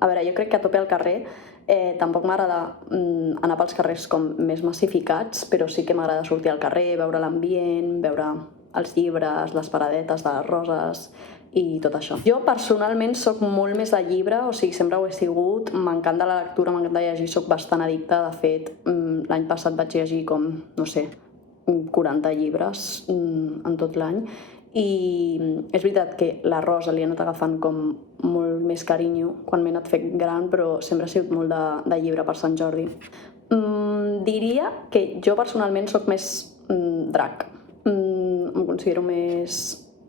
A veure, jo crec que a tope al carrer tampoc m'agrada anar pels carrers com més massificats, però sí que m'agrada sortir al carrer, veure l'ambient, veure els llibres, les paradetes de les roses i tot això. Jo personalment sóc molt més de llibre, o sigui, sempre ho he sigut, m'encanta la lectura, m'encanta llegir, sóc bastant addicta, de fet, l'any passat vaig llegir com, no sé, 40 llibres en tot l'any, i és veritat que la Rosa li ha anat agafant com molt més carinyo quan m'he anat fent gran, però sempre ha sigut molt de llibre per Sant Jordi. Diria que jo personalment sóc més drac. Em considero més,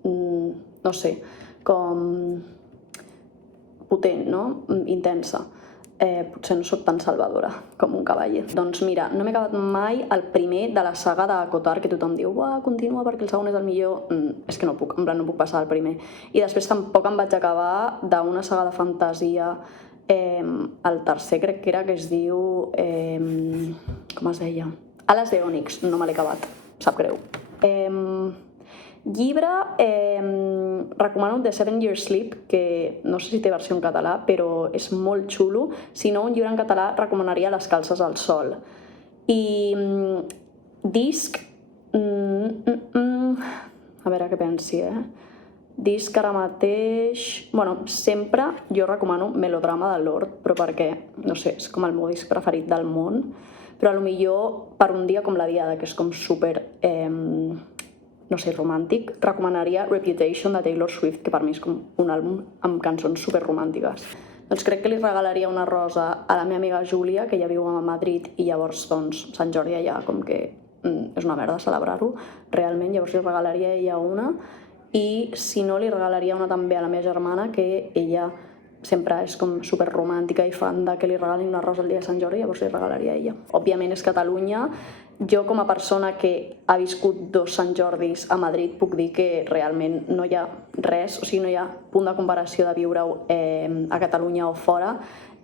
no sé, com potent, no? Intensa. Potser no soc tan salvadora com un cavaller. Doncs mira, no m'he acabat mai el primer de la saga de Cotar, que tothom diu continua perquè el segon és el millor. És que no puc, en plan no puc passar el primer. I després tampoc em vaig acabar d'una saga de fantasia, el tercer crec que era, que es diu... com es deia? Ales de Ònix, no me l'he acabat, sap greu. Llibre, recomano The 7 Years Sleep, que no sé si té versió en català, però és molt xulo. Si no, un llibre en català recomanaria Les calces al sol. I disc... a veure què pensi, Disc ara mateix... Bueno, sempre jo recomano Melodrama de Lord, però perquè, no sé, és com el meu disc preferit del món, però potser per un dia com la Diada, que és com super... no sé, romàntic, recomanaria Reputation de Taylor Swift, que per mi és com un àlbum amb cançons superromàntiques. Doncs crec que li regalaria una rosa a la meva amiga Júlia, que ja viu a Madrid, i llavors, doncs, Sant Jordi allà com que és una merda celebrar-ho, realment, llavors li regalaria a ella una, i si no, li regalaria una també a la meva germana, que ella sempre és com superromàntica i fan de que li regalin una rosa el dia de Sant Jordi, llavors li regalaria a ella. Òbviament és Catalunya. Jo, com a persona que ha viscut 2 Sant Jordis a Madrid, puc dir que realment no hi ha res, o sigui, no hi ha punt de comparació de viure-ho a Catalunya o fora,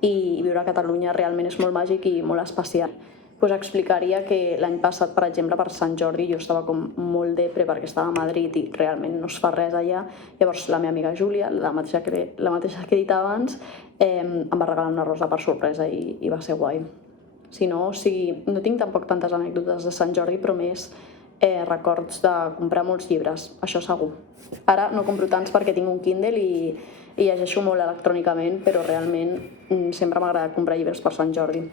i viure a Catalunya realment és molt màgic i molt especial. Pues explicaria que l'any passat, per exemple, per Sant Jordi, jo estava com molt depre perquè estava a Madrid i realment no es fa res allà. Llavors la meva amiga Júlia, la mateixa que he dit abans, em va regalar una rosa per sorpresa i va ser guai. Si no, o sigui, no tinc tampoc tantes anècdotes de Sant Jordi, però més records de comprar molts llibres, això segur. Ara no compro tants perquè tinc un Kindle i llegeixo molt electrònicament, però realment sempre m'ha agradat comprar llibres per Sant Jordi.